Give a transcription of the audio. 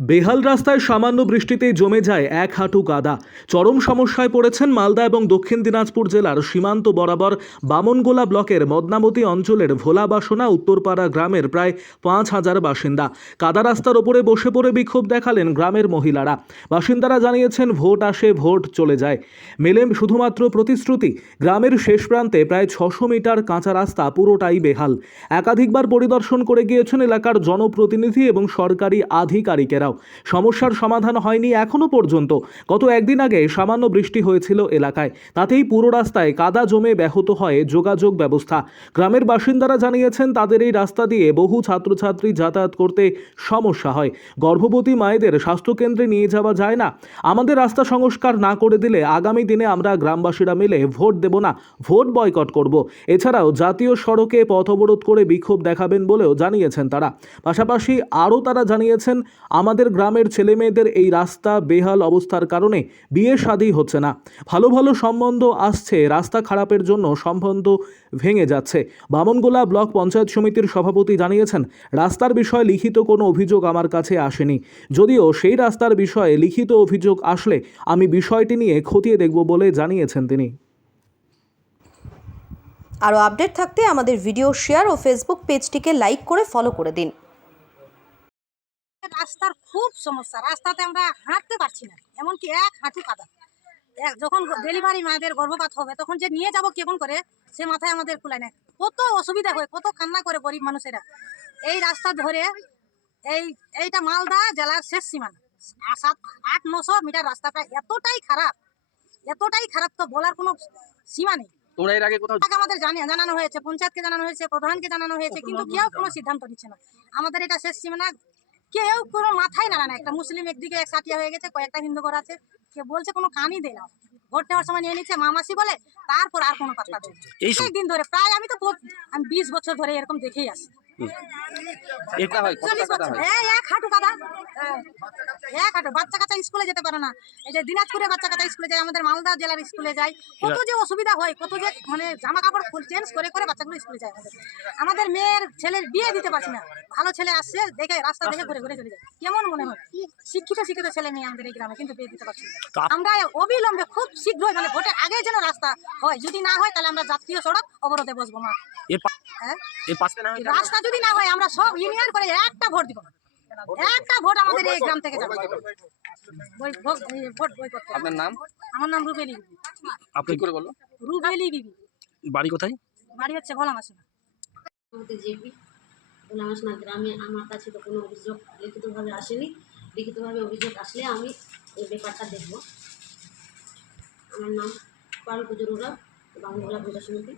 বেহাল রাস্তায় সামান্য বৃষ্টিতেই জমে যায় এক হাঁটু কাদা। চরম সমস্যায় পড়েছেন মালদা এবং দক্ষিণ দিনাজপুর জেলার সীমান্ত বরাবর বামনগোলা ব্লকের মদনামতি অঞ্চলের ভোলাবাসনা উত্তরপাড়া গ্রামের প্রায় 5,000 বাসিন্দা। কাদা রাস্তার ওপরে বসে পড়ে বিক্ষোভ দেখালেন গ্রামের মহিলারা। বাসিন্দারা জানিয়েছেন, ভোট আসে ভোট চলে যায়, মেলে শুধুমাত্র প্রতিশ্রুতি। গ্রামের শেষ প্রান্তে প্রায় 600 মিটার কাঁচা রাস্তা পুরোটাই বেহাল। একাধিকবার পরিদর্শন করে গিয়েছেন এলাকার জনপ্রতিনিধি এবং সরকারি আধিকারিকেরা। সমস্যার সমাধান হয়নি এখনো পর্যন্ত। গত একদিন আগে সামান্য বৃষ্টি হয়েছিল এলাকায়, তাতেই পুরো রাস্তায় কাদা জমে ব্যাহত হয় যোগাযোগ ব্যবস্থা। গ্রামের বাসিন্দারা জানিয়েছেন, তাদের এই রাস্তা দিয়ে বহু ছাত্রছাত্রী যাতায়াত করতে সমস্যা হয়। গর্ভবতী মায়েদের স্বাস্থ্যকেন্দ্রে নিয়ে যাওয়া যায় না। আমাদের রাস্তা সংস্কার না করে দিলে আগামী দিনে আমরা গ্রামবাসীরা মিলে ভোট দেব না, ভোট বয়কট করব। এছাড়াও জাতীয় সড়কে পথ অবরোধ করে বিক্ষোভ দেখাবেন বলেও জানিয়েছেন তারা। পাশাপাশি আরও তারা জানিয়েছেন, আমাদের গ্রামের ছেলেমেয়েদের এই রাস্তা বেহাল অবস্থার কারণে বিয়ে শাদী হচ্ছে না। ভালো ভালো সম্বন্ধ আসছে, রাস্তা খারাপের জন্য সম্বন্ধ ভেঙে যাচ্ছে। বামনগোলা ব্লক পঞ্চায়েত সমিতির সভাপতি জানিয়েছেন, রাস্তার বিষয়ে লিখিত কোনো অভিযোগ আমার কাছে আসেনি। যদিও সেই রাস্তার বিষয়ে লিখিত অভিযোগ আসলে আমি বিষয়টি নিয়ে খতিয়ে দেখব বলে জানিয়েছেন তিনি। আরও আপডেট থাকতে আমাদের ভিডিও শেয়ার ও ফেসবুক পেজটিকে লাইক করে ফলো করে দিন। রাস্তার খুব সমস্যা, রাস্তাতে আমরা হাঁটতে পারছি না, এমনকি এক হাঁটু কাদা। যখন ডেলিভারি মায়েদের গর্ভপাত হবে তখন যে নিয়ে যাব কেমন করে সে মাথায় আমাদের কুলায় না। কত অসুবিধা হয়, কত কান্না করে গরিব মানুষেরা। এই রাস্তা ধরে এইটা মালদা জেলার শেষ সীমানা, 700-800 মিটার রাস্তাটা এতটাই খারাপ তো বলার কোনো সীমা নেই। তোমরা এর আগে কোথাও আমাদের জানানো হয়েছে, পঞ্চায়েতকে জানানো হয়েছে, প্রধানকে জানানো হয়েছে, কিন্তু কেউ কোনো সিদ্ধান্ত নিচ্ছে না। আমাদের এটা শেষ সীমানা, কেউ কোনো মাথায় নাড়া না। একটা মুসলিম একদিকে এক সাথিয়া হয়ে গেছে, কয়েকটা হিন্দু ঘর আছে, কে বলছে কোনো কানই দেয় না। ভোট নেওয়ার সময় নিয়ে নিচ্ছে মামাসি বলে, তারপর আর কোনো পাত্তা দেয় না। এই দিন ধরে প্রায় আমি 20 বছর ধরে এরকম দেখেই আসি। এটা হয় 40 বছর এক হাঁটু কাদা, এক হাঁটু। বাচ্চা কাচ্চা স্কুলে যেতে পারে না। এই যে দিনাজপুরে বাচ্চা কাচ্চা স্কুলে যায়, আমাদের মালদা জেলার স্কুলে যায়, কত যে অসুবিধা হয়, কত যে মানে জামা কাপড় চেঞ্জ করে করে বাচ্চাগুলো স্কুলে যায়। আমাদের মেয়ের ছেলের বিয়ে দিতে পারছি না। ভালো ছেলে আসছে দেখে, রাস্তা দেখে ঘুরে ঘুরে চলে যায়। কেমন মনে হয় শিক্ষিত ছেলে মেয়ে আমাদের এই গ্রামে, কিন্তু বিয়ে দিতে পারছি না। আমরা অবিলম্বে খুব শীঘ্রই, মানে ভোটের আগে যেন রাস্তা হয়, যদি না হয় তাহলে আমরা জাতীয় সড়ক অবরোধে বসবো। মা রাস্তা যদি না হয় আমরা সব ইউনিয়ন করে একটা ভোট দিব, একটা ভোট আমাদের এই গ্রাম থেকে যাবে। আপনার নাম? আমার নাম রুবেলি বিবি। আপনি করে বলো। রুবেলি বিবি। বাড়ি কোথায়? বাড়ি হচ্ছে ভোলামাসনা। জেপি ভোলামাসনা গ্রামে আমার কাছে তো কোনো অভিযোগ লিখিতভাবে আসেনি। লিখিতভাবে অভিযোগ আসলে আমি এই ব্যাপারটা দেখব। আমার নাম পারুল কুজুরুরা, বামনগোলা পঞ্চায়েত সমিতি।